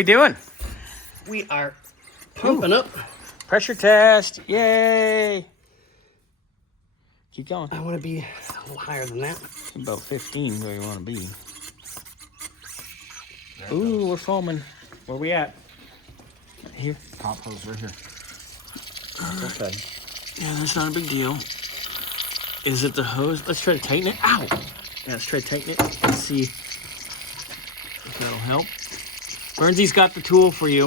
we doing? We are pumping up. Pressure test. Yay. Keep going. I want to be a little higher than that. About 15 where you want to be. Ooh, we're foaming. Where we at? Here. Top hose right here. Okay. Yeah, that's not a big deal. Is it the hose? Let's try to tighten it. Ow! Yeah, let's try to tighten it. Let's see if that'll help. Burnsy's got the tool for you.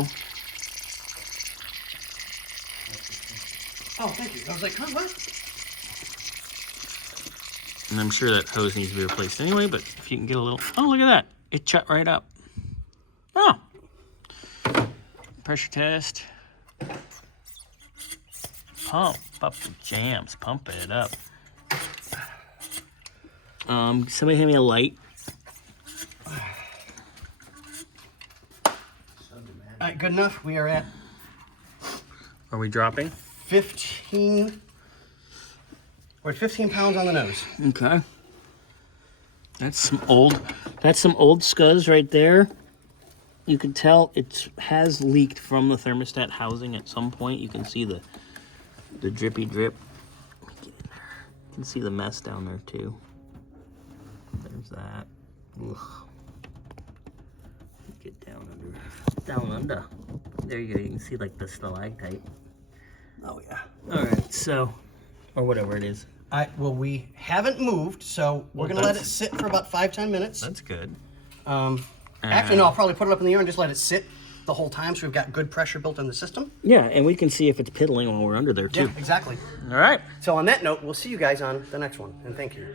Oh, thank you. I was like, huh, what? And I'm sure that hose needs to be replaced anyway, but if you can get a little... Oh, look at that. It shut right up. Oh. Pressure test. Pump up the jams. Pump it up. Somebody hand me a light. All right, good enough. We are at Are we dropping? 15. We're at 15 pounds on the nose. Okay. That's some old scuzz right there. You can tell it has leaked from the thermostat housing at some point. You can see the drippy drip. Let me get in there. You can see the mess down there too. There's that. Ugh. Get down under. There you go. You can see like the stalactite. Oh, yeah. All right, so, or whatever it is. Well, we haven't moved, so we're going to let it sit for about 5-10 minutes. That's good. Actually, no, I'll probably put it up in the air and just let it sit the whole time so we've got good pressure built in the system. Yeah, and we can see if it's piddling while we're under there, too. Yeah, exactly. All right. So on that note, we'll see you guys on the next one, and thank you.